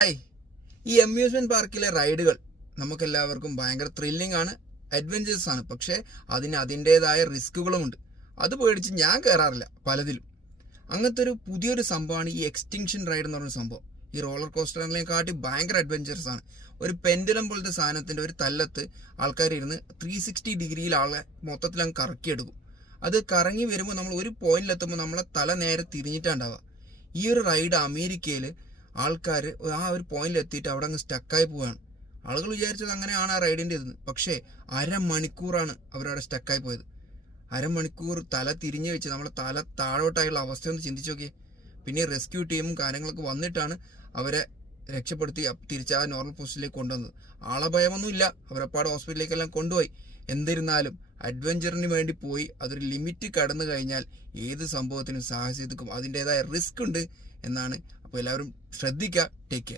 Hi, ഈ amusement പാർക്കിലെ റൈഡുകൾ നമുക്കെല്ലാവർക്കും ഭയങ്കര ത്രില്ലിംഗ് ആണ്, അഡ്വഞ്ചേഴ്സ് ആണ്. പക്ഷേ അതിന് അതിൻ്റെതായ റിസ്കുകളുമുണ്ട്. അത് പേടിച്ച് ഞാൻ കയറാറില്ല പലതിലും. അങ്ങനത്തെ ഒരു പുതിയൊരു സംഭവമാണ് ഈ എക്സ്റ്റിങ്ഷൻ റൈഡ് എന്ന് പറഞ്ഞ സംഭവം. ഈ റോളർ കോസ്റ്ററിനെക്കാട്ടി ഭയങ്കര അഡ്വഞ്ചേഴ്സ് ആണ്. ഒരു പെൻഡുലം പോലത്തെ സാധനത്തിന്റെ ഒരു തല്ലത്ത് ആൾക്കാർ ഇരുന്ന് 360 ഡിഗ്രിയിൽ ആളെ മൊത്തത്തിൽ അങ്ങ് കറക്കിയെടുക്കും. അത് കറങ്ങി വരുമ്പോൾ നമ്മൾ ഒരു പോയിന്റിലെത്തുമ്പോൾ നമ്മളെ തല നേരെ തിരിഞ്ഞിട്ടാണ്ടാവുക. ഈ ഒരു റൈഡ് അമേരിക്കയിൽ ആൾക്കാർ ആ ഒരു പോയിന്റിൽ എത്തിയിട്ട് അവിടെ അങ്ങ് സ്റ്റക്കായി പോവുകയാണ്. ആളുകൾ വിചാരിച്ചത് അങ്ങനെയാണ് ആ റൈഡിൻ്റെ ഇത്. പക്ഷേ അരമണിക്കൂറാണ് അവരവിടെ സ്റ്റക്കായി പോയത്. അരമണിക്കൂർ തല തിരിഞ്ഞു വെച്ച് നമ്മളെ തല താഴോട്ടായുള്ള അവസ്ഥയൊന്ന് ചിന്തിച്ചു നോക്കിയേ. പിന്നെ റെസ്ക്യൂ ടീമും കാര്യങ്ങളൊക്കെ വന്നിട്ടാണ് അവരെ രക്ഷപ്പെടുത്തി തിരിച്ച് ആ നോർമൽ പൊസിഷനിലേക്ക് കൊണ്ടുവന്നത്. ആളെ ഭയമൊന്നുമില്ല, അവരെപ്പാട് ഹോസ്പിറ്റലിലേക്കെല്ലാം കൊണ്ടുപോയി. എന്നിരുന്നാലും അഡ്വഞ്ചറിന് വേണ്ടി പോയി അതൊരു ലിമിറ്റ് കടന്നു കഴിഞ്ഞാൽ ഏത് സംഭവത്തിനും സാഹചര്യത്തിനും അതിൻ്റെതായ റിസ്ക് ഉണ്ട് എന്നാണ്. അപ്പോൾ എല്ലാവരും ശ്രദ്ധിക്കുക. Take care.